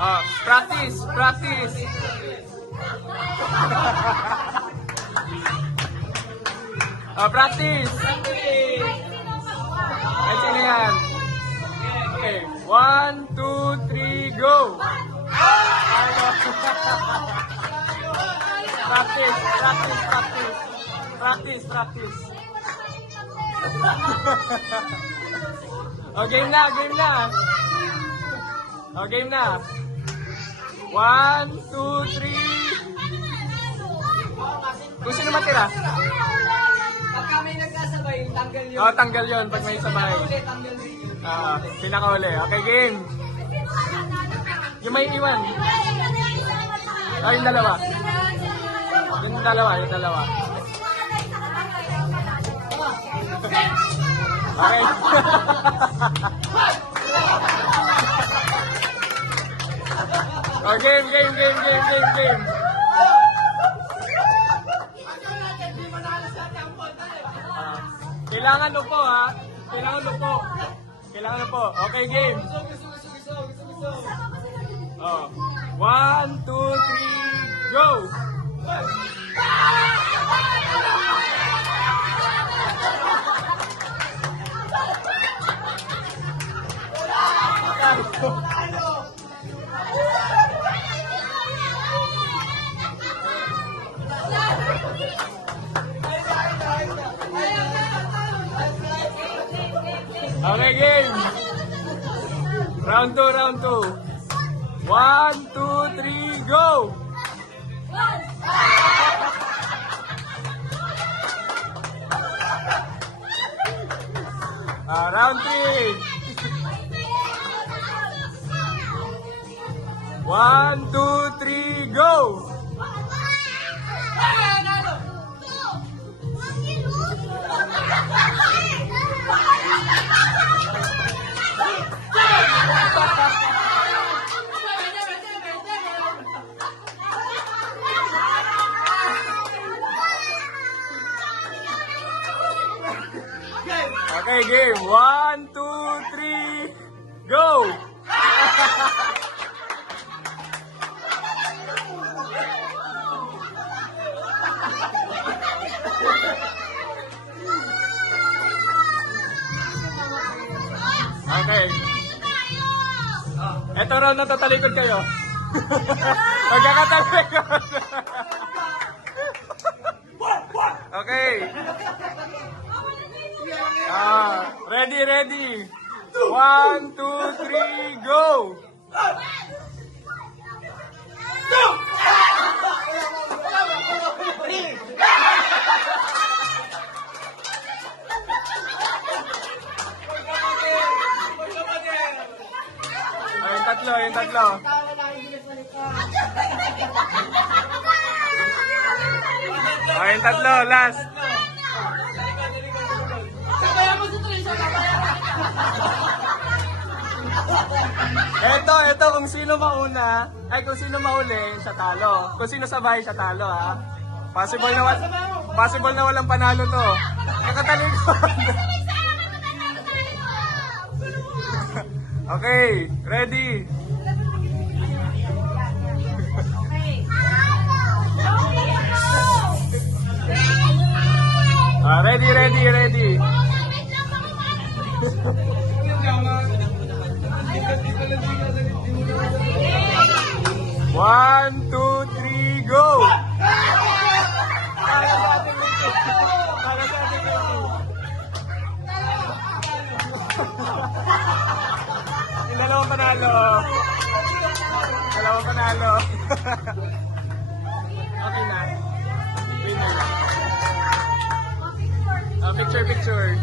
Practice, practice. Practice. Ay, sino yan? Okay, 1, 2, 3, go! Practice, practice, practice. Practice, practice. Game na, game na. Game na. 1, 2, 3. Kung sino matira? Pagka may nagkasabay, tanggal yun. Tanggal yun pag may sabay. Tanggal din yun. Pinakauli. Okay, game. Yung may iwan. Yung dalawa. Yung dalawa, yung dalawa. Okay. Game, game, game, game, game, game. Kailangan upo ha. Kailangan upo. Kailangan upo. Okay, game. 1, 2, 3, go! Okay, game. Round 2, round 2. 1, 2, 3, go! Round 3. 1, 2, 3, go! Okay, game. 1, 2, 3, go! Okay. Ito raw natatalikod kayo. Magkakatalikod. Okay. Ready, ready. 1, 2, 3, go! Yung tatlo, yung tatlo. Yung tatlo, last. Ito, kung sino mauna, kung sino mahuli, siya talo. Kung sino sabay, siya talo, ha? Possible na walang panalo to. Nakatalikod. Okay, ready? Ready, ready, ready. 1, 2, 3, go! Dalawang panalo. Dalawang panalo. Okay na. Picture, picture.